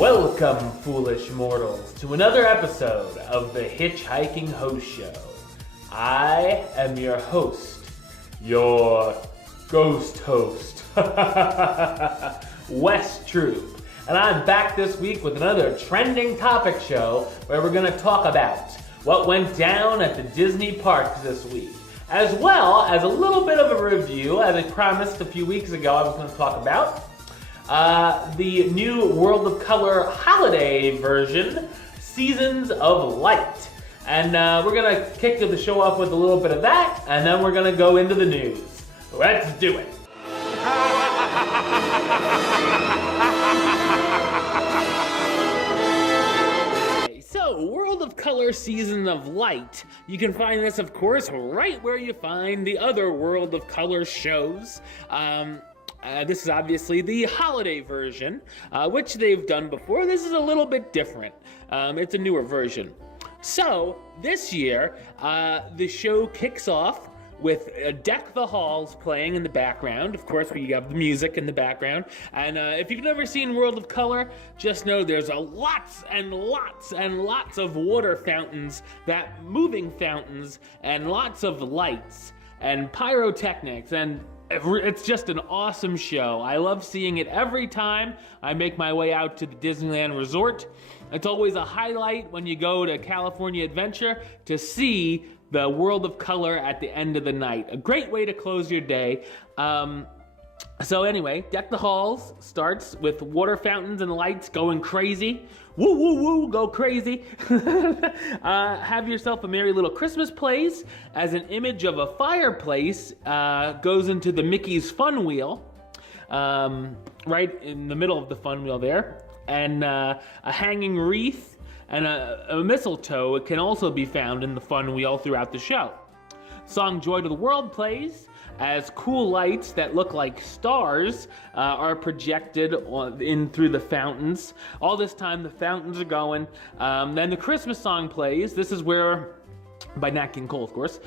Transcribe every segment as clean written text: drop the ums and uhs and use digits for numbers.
Welcome, foolish mortals, to another episode of the HitchHiking Host Show. I am your host, your ghost host, Wes Troop, and I'm back this week with another trending topic show where we're going to talk about what went down at the Disney parks this week, as well as a little bit of a review, as I promised a few weeks ago I was going to talk about the new World of Color holiday version, Seasons of Light. And we're going to kick the show off with a little bit of that, and then we're going to go into the news. Let's do it. So, World of Color Season of Light. You can find this, of course, right where you find the other World of Color shows. This is obviously the holiday version, which they've done before. This is a little bit different. It's a newer version. So, this year, the show kicks off with Deck the Halls playing in the background. Of course, we have the music in the background. And if you've never seen World of Color, just know there's lots and lots and lots of water fountains, moving fountains, and lots of lights and pyrotechnics, and it's just an awesome show. I love seeing it every time I make my way out to the Disneyland Resort. It's always a highlight when you go to California Adventure to see the World of Color at the end of the night. A great way to close your day. So anyway, Deck the Halls starts with water fountains and lights going crazy. Woo, woo, woo, go crazy. Have Yourself a Merry Little Christmas plays as an image of a fireplace goes into the Mickey's Fun Wheel, right in the middle of the Fun Wheel there. And a hanging wreath and a mistletoe can also be found in the Fun Wheel throughout the show. Song Joy to the World plays as cool lights that look like stars are projected in through the fountains. All this time the fountains are going. Then the Christmas song plays. This is where, by Nat King Cole of course,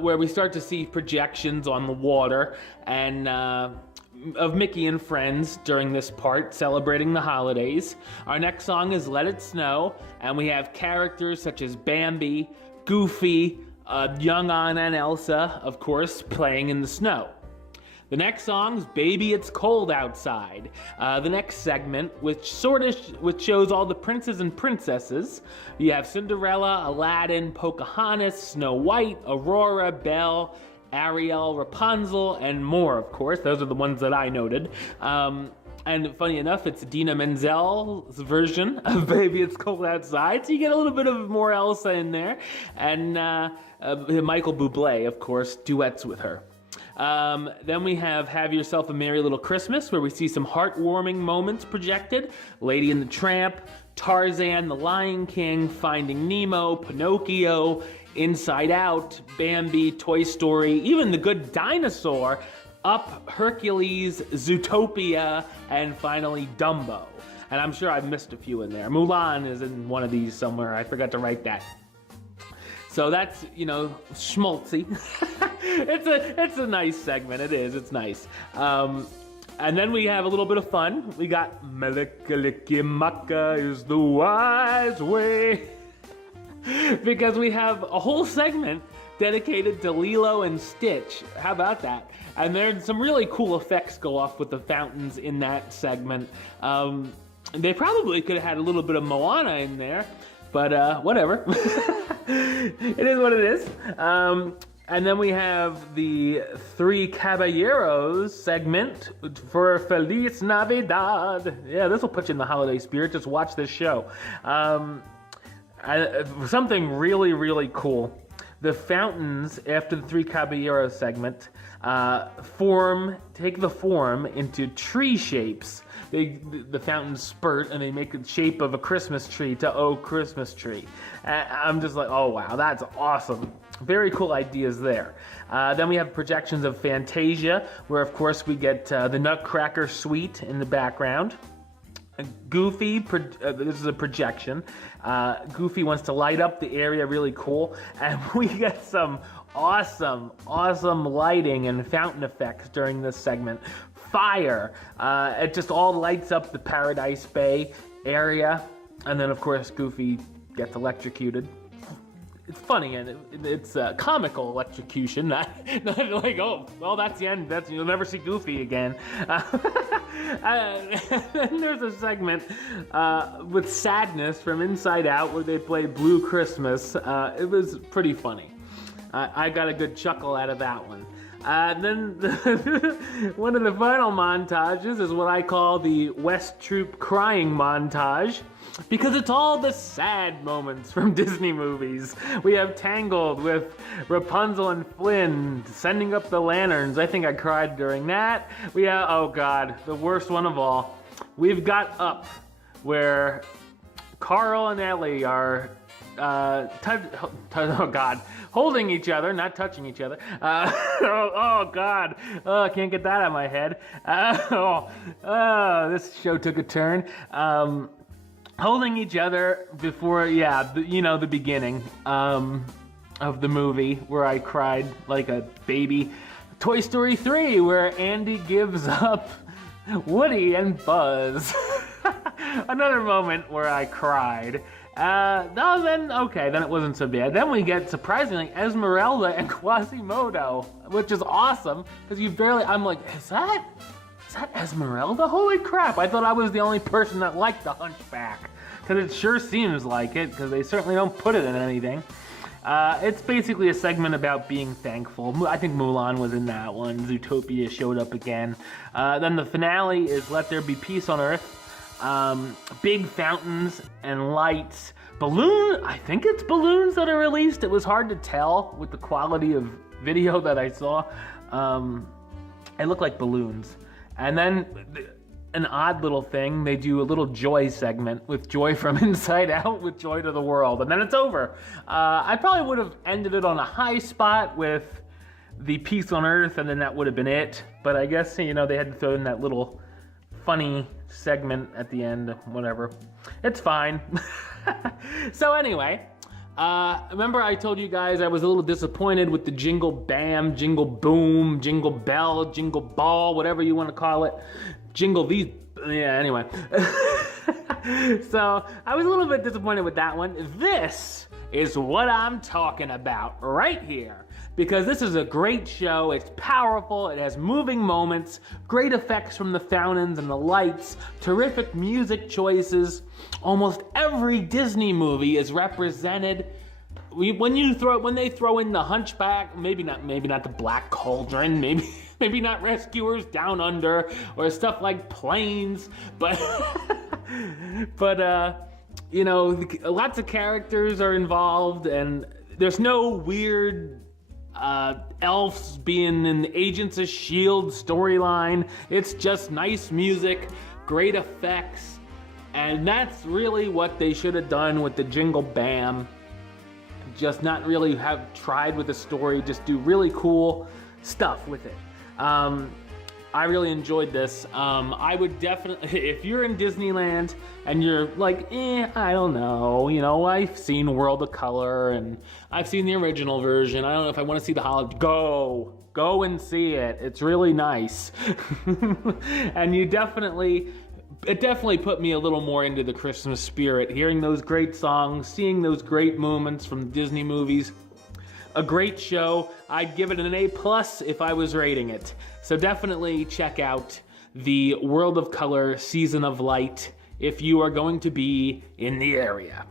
where we start to see projections on the water and of Mickey and friends during this part, celebrating the holidays. Our next song is Let It Snow, and we have characters such as Bambi, Goofy, young Anna and Elsa, of course, playing in the snow. The next song's Baby It's Cold Outside. The next segment, which shows all the princes and princesses. You have Cinderella, Aladdin, Pocahontas, Snow White, Aurora, Belle, Ariel, Rapunzel, and more, of course. Those are the ones that I noted. And funny enough, it's Dina Menzel's version of Baby It's Cold Outside, so you get a little bit of more Elsa in there. And Michael Bublé, of course, duets with her. Then we have Yourself a Merry Little Christmas, where we see some heartwarming moments projected. Lady and the Tramp, Tarzan, The Lion King, Finding Nemo, Pinocchio, Inside Out, Bambi, Toy Story, even The Good Dinosaur, Up, Hercules, Zootopia, and finally Dumbo. And I'm sure I've missed a few in there. Mulan is in one of these somewhere. I forgot to write that. So that's, schmaltzy. It's a nice segment. It is. It's nice. And then we have a little bit of fun. We got Melikilikimaka is the wise way. Because we have a whole segment dedicated to Lilo and Stitch. How about that? And there's some really cool effects go off with the fountains in that segment. They probably could have had a little bit of Moana in there, but whatever. It is what it is. And then we have the Three Caballeros segment for Feliz Navidad. Yeah, this will put you in the holiday spirit. Just watch this show. Something really, really cool. The fountains, after the Three Caballeros segment, take the form into tree shapes. The fountains spurt and they make the shape of a Christmas tree to "Oh Christmas Tree." I'm just like, oh wow, that's awesome. Very cool ideas there. Then we have projections of Fantasia, where of course we get the Nutcracker Suite in the background. Goofy, this is a projection. Goofy wants to light up the area really cool, and we get some awesome lighting and fountain effects during this segment. Fire, it just all lights up the Paradise Bay area, and then of course Goofy gets electrocuted. It's funny, and it's comical electrocution, not like, oh, well, that's the end. You'll never see Goofy again. And there's a segment with Sadness from Inside Out where they play Blue Christmas. It was pretty funny. I got a good chuckle out of that one. Then one of the final montages is what I call the West Troop crying montage, because it's all the sad moments from Disney movies. We have Tangled with Rapunzel and Flynn sending up the lanterns. I think I cried during that. We have, oh God, the worst one of all. We've got Up, where Carl and Ellie are holding each other, not touching each other. Oh God, I can't get that out of my head. This show took a turn. Holding each other before, the beginning of the movie where I cried like a baby. Toy Story 3, where Andy gives up Woody and Buzz. Another moment where I cried. Then it wasn't so bad. Then we get, surprisingly, Esmeralda and Quasimodo, which is awesome, because I'm like, is that Esmeralda? Holy crap, I thought I was the only person that liked the Hunchback, because it sure seems like it, because they certainly don't put it in anything. It's basically a segment about being thankful. I think Mulan was in that one. Zootopia showed up again. Then the finale is Let There Be Peace on Earth. Big fountains and lights. I think it's balloons that are released. It was hard to tell with the quality of video that I saw. It looked like balloons. And then an odd little thing, they do a little Joy segment with Joy from Inside Out with Joy to the World. And then it's over. I probably would have ended it on a high spot with the Peace on Earth, and then that would have been it. But I guess, they had to throw in that little funny segment at the end, whatever. It's fine. So anyway, remember I told you guys I was a little disappointed with the Jingle Bam, Jingle Boom, Jingle Bell, Jingle Ball, whatever you want to call it. Anyway. So I was a little bit disappointed with that one. This is what I'm talking about right here. Because this is a great show, it's powerful, it has moving moments, great effects from the fountains and the lights, terrific music choices. Almost every Disney movie is represented. When they throw in the Hunchback, maybe not the Black Cauldron, maybe not Rescuers Down Under, or stuff like Planes, but lots of characters are involved, and there's no weird elves being in Agents of S.H.I.E.L.D. storyline. It's just nice music, great effects, and that's really what they should have done with the Jingle Bam. Just not really have tried with the story, just do really cool stuff with it. I really enjoyed this. I would definitely, if you're in Disneyland and you're like, I don't know, I've seen World of Color and I've seen the original version. I don't know if I want to see the holiday. Go and see it. It's really nice. And it definitely put me a little more into the Christmas spirit, hearing those great songs, seeing those great moments from the Disney movies. A great show. I'd give it an A+ if I was rating it. So definitely check out the World of Color Season of Light if you are going to be in the area.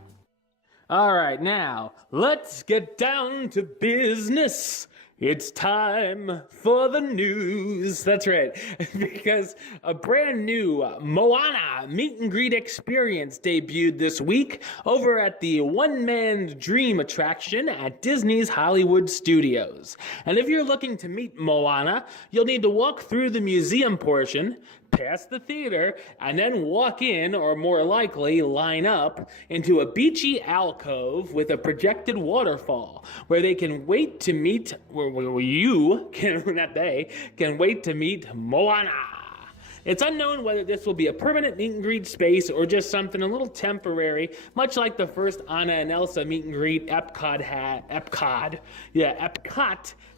All right, now let's get down to business. It's time for the news. That's right, because a brand new Moana meet and greet experience debuted this week over at the One Man's Dream attraction at Disney's Hollywood Studios. And if you're looking to meet Moana, you'll need to walk through the museum portion, past the theater, and then walk in, or more likely line up, into a beachy alcove with a projected waterfall where you can wait to meet Moana. It's unknown whether this will be a permanent meet and greet space or just something a little temporary, much like the first Anna and Elsa meet and greet Epcot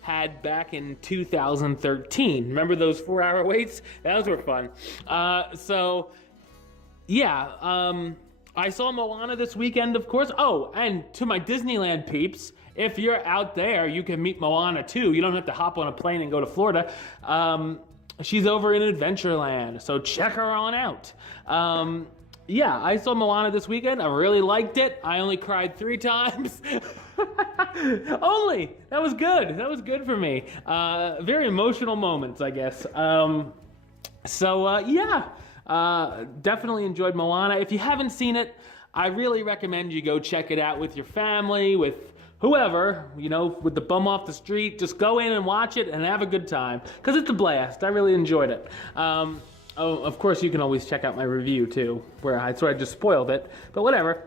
had back in 2013. Remember those 4-hour waits? Those were fun. So I saw Moana this weekend, of course. Oh, and to my Disneyland peeps, if you're out there, you can meet Moana too. You don't have to hop on a plane and go to Florida. She's over in Adventureland, so check her on out. I saw Moana this weekend. I really liked it. I only cried 3 times. Only. That was good. That was good for me. Very emotional moments, I guess. Definitely enjoyed Moana. If you haven't seen it, I really recommend you go check it out with your family, with whoever, with the bum off the street. Just go in and watch it and have a good time, because it's a blast. I really enjoyed it. Of course, you can always check out my review too, where I sort of just spoiled it, but whatever.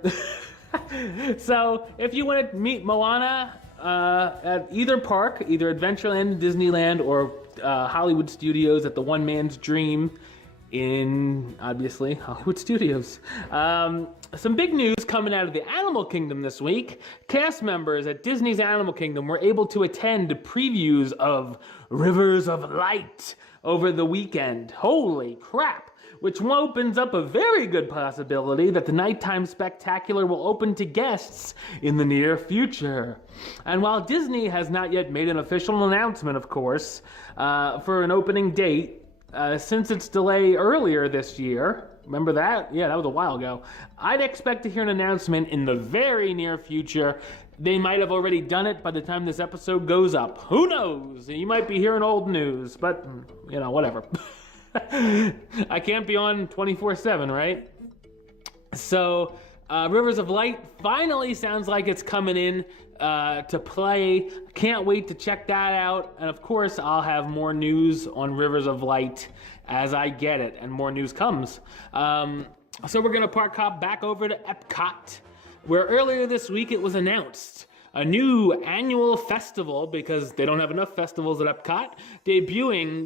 So if you want to meet Moana at either park, either Adventureland, Disneyland, or Hollywood Studios at the One Man's Dream in, obviously, Hollywood Studios. Some big news coming out of the Animal Kingdom this week. Cast members at Disney's Animal Kingdom were able to attend previews of Rivers of Light over the weekend. Holy crap! Which opens up a very good possibility that the nighttime spectacular will open to guests in the near future. And while Disney has not yet made an official announcement, of course, for an opening date, since its delay earlier this year, remember that? Yeah, that was a while ago. I'd expect to hear an announcement in the very near future. They might have already done it by the time this episode goes up. Who knows? You might be hearing old news, but, whatever. I can't be on 24/7, right? So, Rivers of Light finally sounds like it's coming in to play. Can't wait to check that out. And of course, I'll have more news on Rivers of Light as I get it and more news comes. So we're going to park hop back over to Epcot, where earlier this week it was announced a new annual festival, because they don't have enough festivals at Epcot,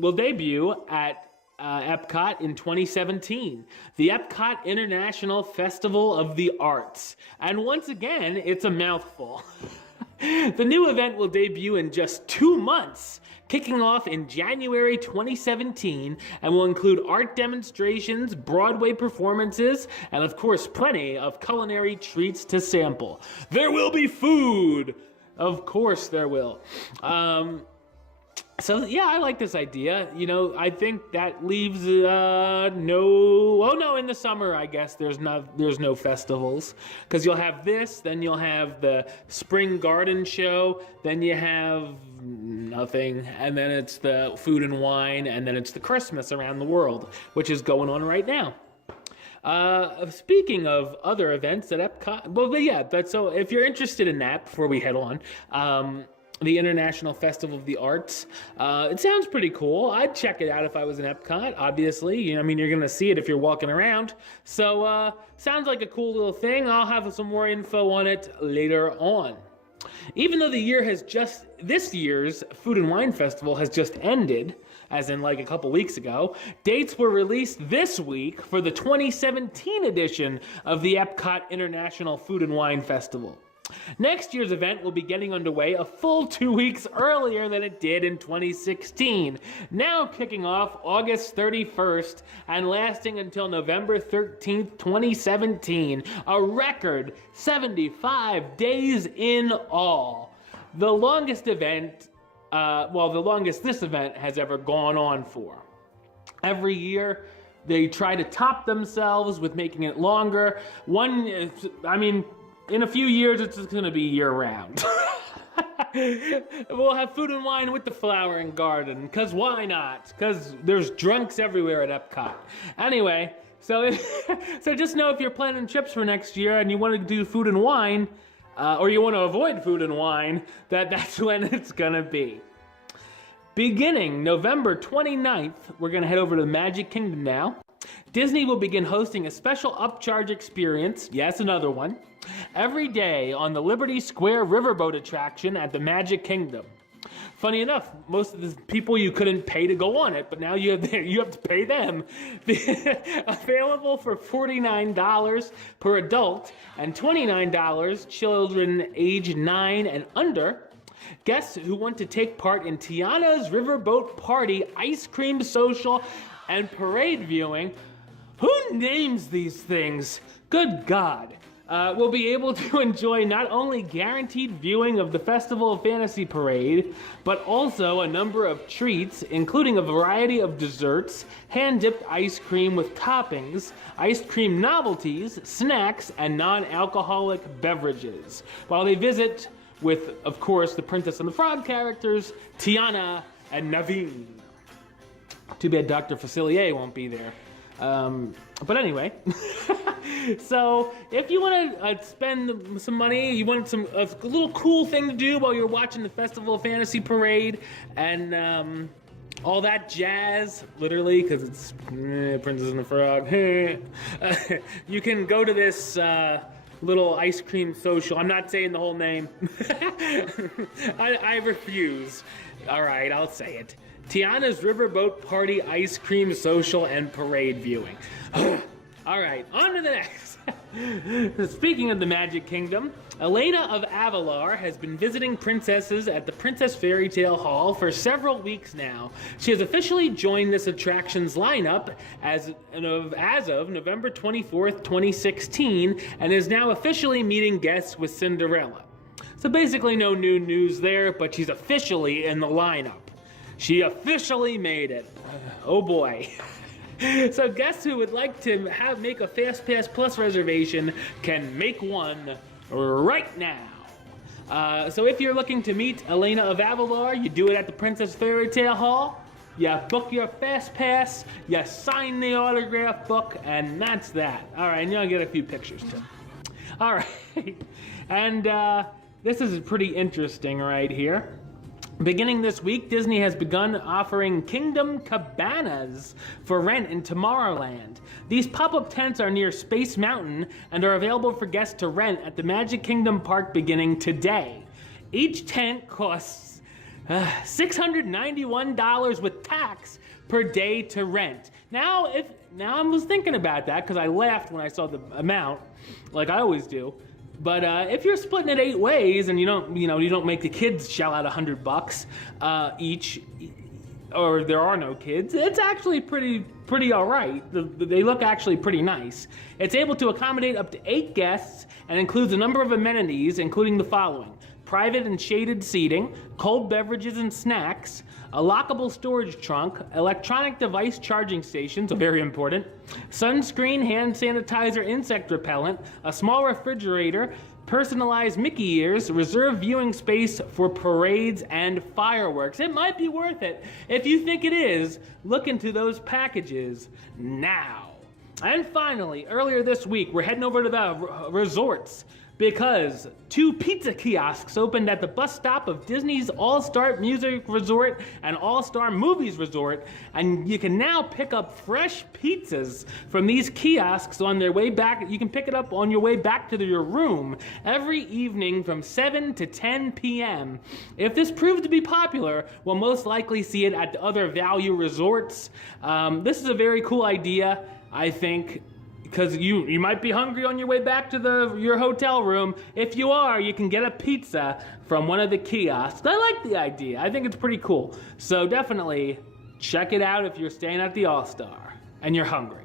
will debut at Epcot in 2017, the Epcot International Festival of the Arts. And once again, it's a mouthful. The new event will debut in just 2 months, kicking off in January 2017, and will include art demonstrations, Broadway performances, and of course, plenty of culinary treats to sample. There will be food! Of course there will. So yeah, I like this idea. I think that leaves in the summer, I guess there's no festivals, because you'll have this, then you'll have the Spring Garden Show, then you have nothing, and then it's the Food and Wine, and then it's the Christmas around the world, which is going on right now. Speaking of other events at Epcot, so if you're interested in that, before we head on, the International Festival of the Arts. It sounds pretty cool. I'd check it out if I was in Epcot, obviously. You're going to see it if you're walking around. So, sounds like a cool little thing. I'll have some more info on it later on. Even though this year's Food and Wine Festival has just ended, as in like a couple weeks ago, dates were released this week for the 2017 edition of the Epcot International Food and Wine Festival. Next year's event will be getting underway a full 2 weeks earlier than it did in 2016, now kicking off August 31st and lasting until November 13th, 2017, a record 75 days in all. The longest event, the longest this event has ever gone on for. Every year, they try to top themselves with making it longer. In a few years, it's just going to be year-round. We'll have Food and Wine with the Flowering Garden, because why not? Because there's drunks everywhere at Epcot. Anyway, so just know if you're planning trips for next year and you want to do Food and Wine, or you want to avoid Food and Wine, that's when it's going to be. Beginning November 29th, we're going to head over to the Magic Kingdom now. Disney will begin hosting a special upcharge experience, yes, another one, every day on the Liberty Square Riverboat attraction at the Magic Kingdom. Funny enough, most of the people you couldn't pay to go on it, but now you have to pay them. Available for $49 per adult and $29 children age 9 and under. Guests who want to take part in Tiana's Riverboat Party, ice cream social, and parade viewing. Who names these things? Good God. We'll be able to enjoy not only guaranteed viewing of the Festival of Fantasy Parade, but also a number of treats, including a variety of desserts, hand-dipped ice cream with toppings, ice cream novelties, snacks, and non-alcoholic beverages, while they visit with, of course, the Princess and the Frog characters, Tiana and Naveen. Too bad Dr. Facilier won't be there. But anyway, so if you want to spend some money, you want a little cool thing to do while you're watching the Festival of Fantasy Parade and all that jazz, literally, because it's Princess and the Frog. You can go to this little ice cream social. I'm not saying the whole name. I refuse. All right, I'll say it. Tiana's Riverboat Party Ice Cream Social and Parade Viewing. All right, on to the next. Speaking of the Magic Kingdom, Elena of Avalor has been visiting princesses at the Princess Fairytale Hall for several weeks now. She has officially joined this attraction's lineup as of November 24th, 2016, and is now officially meeting guests with Cinderella. So basically no new news there, but she's officially in the lineup. She officially made it. Oh boy. So guests who would like to make a FastPass Plus reservation can make one right now. So if you're looking to meet Elena of Avalor, you do it at the Princess Fairytale Hall. You book your FastPass, you sign the autograph book, and that's that. All right, and you'll get a few pictures too. All right, and this is pretty interesting right here. Beginning this week, Disney has begun offering Kingdom Cabanas for rent in Tomorrowland. These pop-up tents are near Space Mountain and are available for guests to rent at the Magic Kingdom Park beginning today. Each tent costs $691 with tax per day to rent. Now I was thinking about that because I laughed when I saw the amount, like I always do. But if you're splitting it 8 ways and you don't make the kids shell out $100 each, or there are no kids, it's actually pretty all right. They look actually pretty nice. It's able to accommodate up to 8 guests and includes a number of amenities, including the following: private and shaded seating, cold beverages and snacks, a lockable storage trunk, electronic device charging stations, very important, sunscreen, hand sanitizer, insect repellent, a small refrigerator, personalized Mickey ears, reserved viewing space for parades and fireworks. It might be worth it. If you think it is, look into those packages now. And finally, earlier this week, we're heading over to the resorts because 2 pizza kiosks opened at the bus stop of Disney's All-Star Music Resort and All-Star Movies Resort, and you can now pick up fresh pizzas from these kiosks on their way back. You can pick it up on your way back to your room every evening from 7 to 10 p.m. If this proves to be popular, we'll most likely see it at the other value resorts. This is a very cool idea, I think, because you might be hungry on your way back to your hotel room. If you are, you can get a pizza from one of the kiosks. I like the idea. I think it's pretty cool. So definitely check it out if you're staying at the All-Star and you're hungry.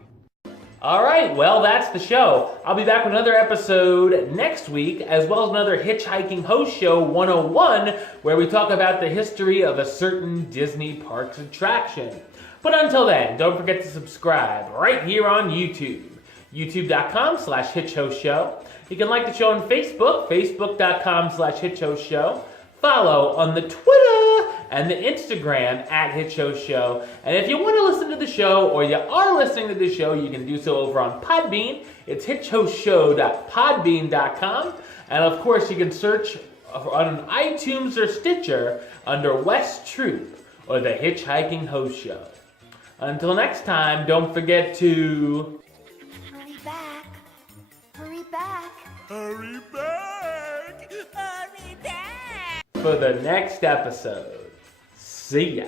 All right, well, that's the show. I'll be back with another episode next week, as well as another Hitchhiking Host Show 101, where we talk about the history of a certain Disney Parks attraction. But until then, don't forget to subscribe right here on YouTube. youtube.com/HitchHostShow. You can like the show on Facebook, facebook.com/HitchHostShow. Follow on the Twitter and the Instagram at HitchHostShow. And if you want to listen to the show, or you are listening to the show, you can do so over on Podbean. It's hitchhostshow.podbean.com. And of course, you can search on iTunes or Stitcher under West Troop or the Hitchhiking Host Show. Until next time, don't forget to... Hurry back! Hurry back! Hurry back! Hurry back! for the next episode. See ya.